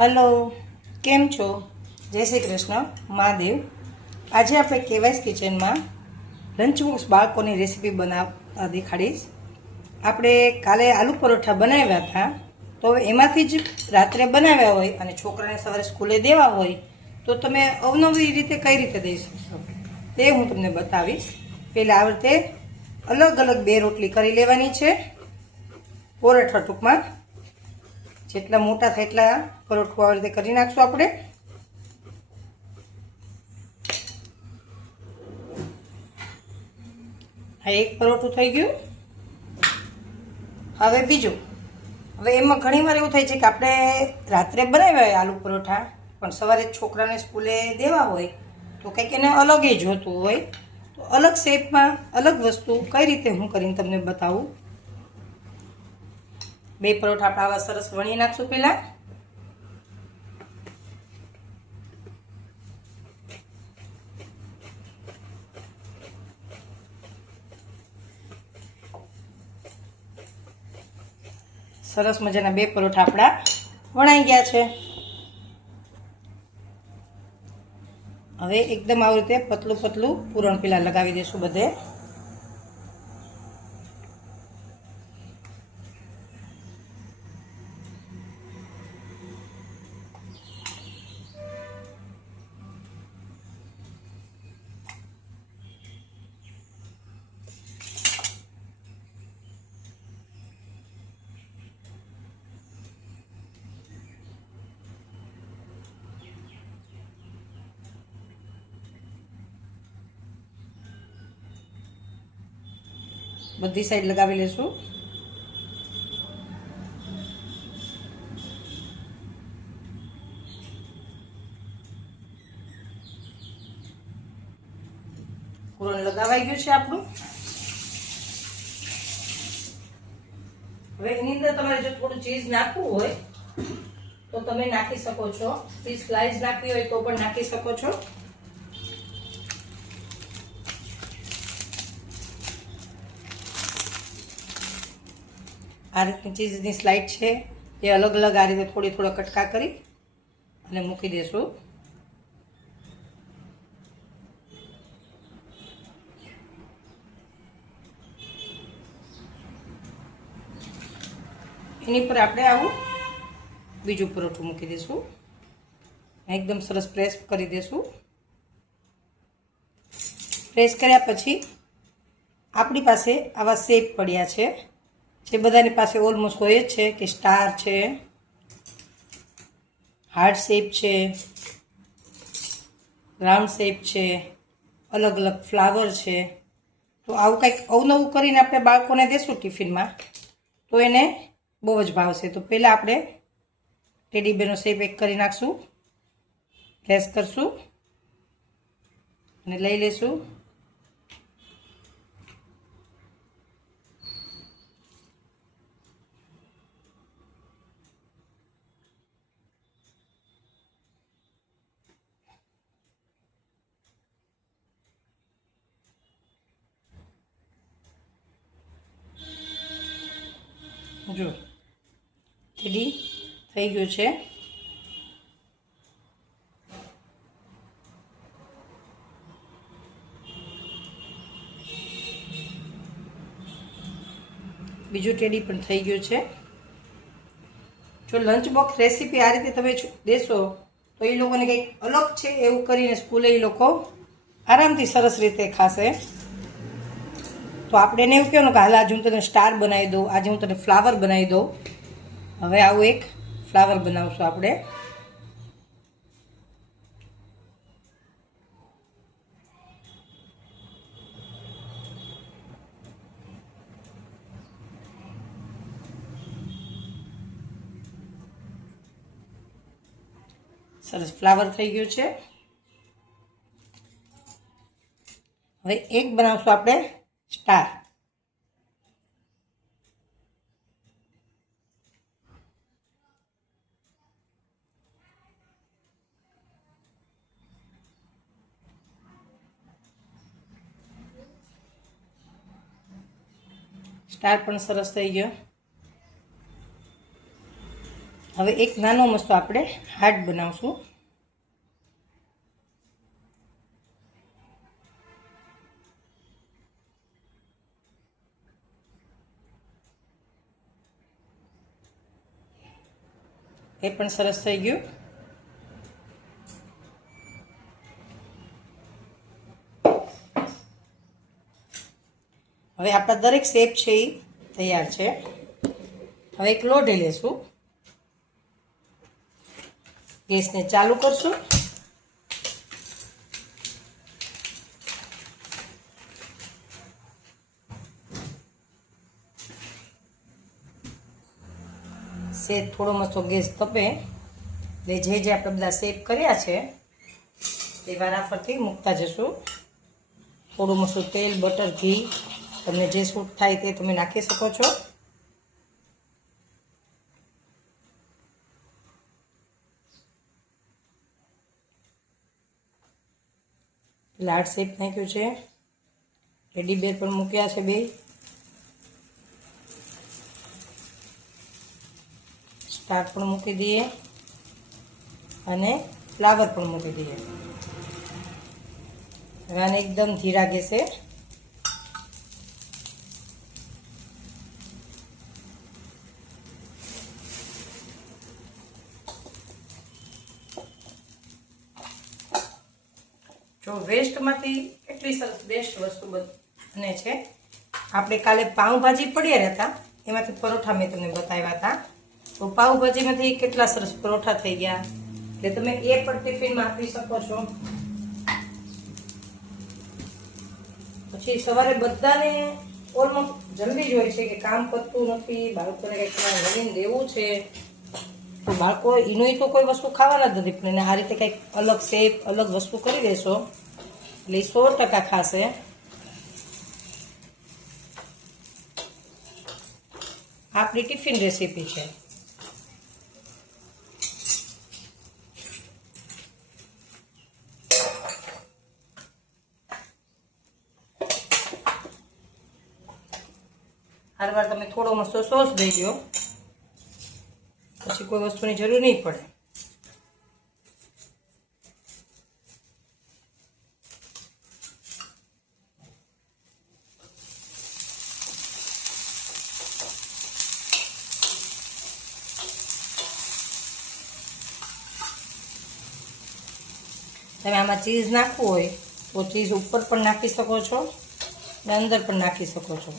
Hello, કેમ છો? જય શ્રી કૃષ્ણ મહાદેવ। આજે આપણે કેવાયસ કિચનમાં લંચ બોક્સ બાળકોની રેસીપી બનાવતા દેખાડીશ। આપણે કાલે આલુ પરોઠા બનાવ્યા હતા, તો એમાંથી જ રાત્રે બનાવ્યા હોય અને છોકરાને સવારે સ્કૂલે દેવા હોય તો તમે અવનવી રીતે કઈ રીતે દઈ શકશો તે હું તમને બતાવીશ। પહેલાં આ રીતે અલગ અલગ બે રોટલી કરી લેવાની છે, પરોઠા ટૂંકમાં જેટલા મોટા થાય એટલા પરોઠું આ રીતે કરી નાખશું આપણે। આ એક પરોઠું થઈ ગયું। હવે બીજું। હવે એમાં ઘણીવાર એવું થાય છે કે આપણે રાત્રે બનાવ્યા હોય આલુ પરોઠા, પણ સવારે છોકરાને સ્કૂલે દેવા હોય તો કંઈક એને અલગ જોતું હોય, તો અલગ શેપમાં અલગ વસ્તુ કઈ રીતે હું કરીને તમને બતાવું। બે પરોઠા આપણે આવા સરસ વણી નાખશું। પહેલાં સરસ મજાના બે પરોઠા આપણા વણાઈ ગયા છે। હવે એકદમ આવી રીતે પતલું પતલું પૂરણ પેલા લગાવી દઈશું બધે। બધી સાઈડ લગાવી લેશું। પૂરણ લગાવાઈ ગયું છે આપણું। હવે એની અંદર તમારે જો થોડું ચીઝ નાખવું હોય તો તમે નાખી શકો છો, ચીઝ સ્લાઇસ નાખવી હોય તો પણ નાખી શકો છો। આ રીતની ચીઝની સ્લાઇડ છે એ અલગ અલગ આ રીતે થોડા કટકા કરી અને મૂકી દેશું। એની પર આપણે આવું બીજું પરોઠું મૂકી દઈશું, એકદમ સરસ પ્રેસ કરી દઈશું। પ્રેસ કર્યા પછી આપણી પાસે આવા શેપ પડ્યા છે, જે બધાની પાસે ઓલમોસ્ટ હોય જ છે, કે સ્ટાર છે, હાર્ટ શેપ છે, રાઉન્ડ શેપ છે, અલગ અલગ ફ્લાવર છે। તો આવું કંઈક અવનવું કરીને આપણે બાળકોને દેશું ટિફિનમાં તો એને બહુ જ ભાવશે। તો પહેલાં આપણે ટેડી બેરનો શેપ એક કરી નાખશું, પ્રેસ કરશું અને લઈ લેશું। જો ટેડી થઈ ગયું છે। બીજું ટેડી પણ થઈ ગયું છે। જો લંચ બોક્સ રેસીપી આ રીતે તમે દેશો તો એ લોકોને કંઈક અલગ છે એવું કરીને સ્કૂલે એ લોકો આરામથી સરસ રીતે ખાશે। તો આપણે એને એવું કહેવાનું કે હાલ આજે હું તને સ્ટાર બનાવી દઉં, આજે હું તને ફ્લાવર બનાવી દઉં। હવે આવું એક ફ્લાવર બનાવશું આપણે। સરસ ફ્લાવર થઈ ગયું છે। હવે એક બનાવશું આપણે સ્ટાર। સ્ટાર પણ સરસ થઈ ગયો। હવે એક નાનો મસ્તો આપણે હાર્ટ બનાવશું. એ પણ સરસ થઈ ગયું. હવે આપણા દરેક શેપ છે એ તૈયાર છે. હવે એક લોઢી લેશું, ગેસને ચાલુ કરશું. સેજ થોડો મસ્તો ગેસ તપે એટલે જે આપણે બધા શેપ કર્યા છે તે વારાફરતી મૂકતા જશું. થોડું મસ્તું તેલ, બટર, ઘી તમને જે સૂટ થાય તે તમે નાખી શકો છો. લાડ શેપ નાખ્યું છે, ટેડી બેર પણ મૂક્યા છે, 2 સ્ટાર પણ મૂકી દઈએ અને ફ્લાવર પણ મૂકી દઈએ. હવે આને એકદમ ધીરા ગેસે જો વેસ્ટમાંથી એટલી સરસ બેસ્ટ વસ્તુ બને છે. આપણે કાલે પાઉંભાજી પડ્યા હતા એમાંથી પરોઠા મેં તમને બતાવ્યા હતા. તો પાઉંભાજીમાંથી કેટલા સરસ પરોઠા થઈ ગયા, એટલે તમે એ પણ ટિફિનમાં આપી શકો છો. પછી સવારે બધાને ઓલમોસ્ટ જલ્દી જ હોય છે કે કામ કરતું નથી, બાળકોને કંઈક રમીને દેવું છે, તો બાળકો એનું તો કોઈ વસ્તુ ખાવાના જ નથી, પણ એને આ રીતે કંઈક અલગ શેપ, અલગ વસ્તુ કરી દેશો એટલે 100% ખાશે. આપણી ટિફિન રેસીપી છે. હર વાર તમે થોડો મસ્તો સોસ દઈ દો, પછી કોઈ વસ્તુની જરૂર નહીં પડે. તમે આમાં ચીઝ નાખવું હોય તો ચીઝ ઉપર પણ નાખી શકો છો અને અંદર પણ નાખી શકો છો.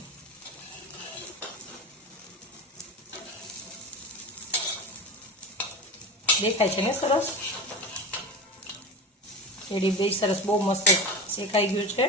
દેખાય છે ને સરસ? ટેડી બેર સરસ બહુ મસ્ત શેકાઈ ગયું છે.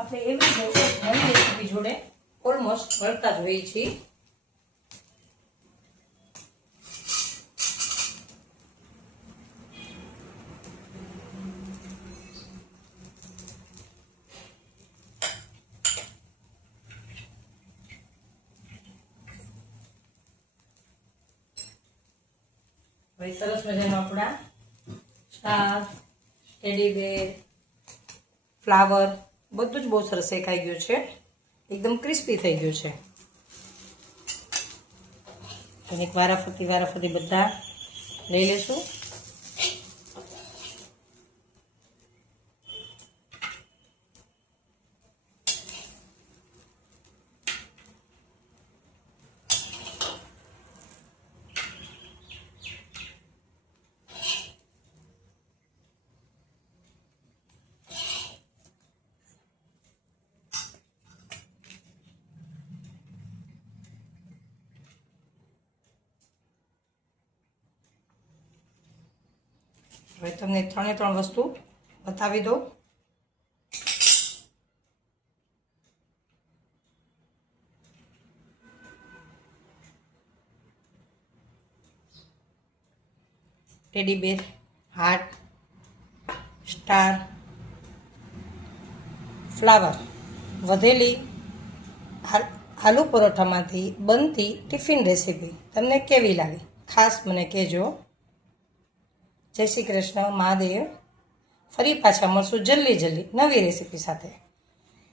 આપણે એવી નવી રેસીપી જોડે ઓલમોસ્ટ મળતા જ હોઈએ છીએ. હવે સરસ મજાનો આપણા સ્ટાર, ટેડી બેર, ફ્લાવર બધું જ બહુ સરસ શેકાઈ ગયું છે, એકદમ ક્રિસ્પી થઈ ગયું છે. અને એક વારાફરતી બધા લઈ લેશું. હવે તમને 3 વસ્તુ બતાવી દઉં. ટેડી બેર, હાર્ટ, સ્ટાર, ફ્લાવર, વધેલી આલુ પરોઠામાંથી બનતી ટિફિન રેસીપી તમને કેવી લાગી ખાસ મને કહેજો. જય શ્રી કૃષ્ણ, મહાદેવ. ફરી પાછા મળશું જલ્દી નવી રેસીપી સાથે.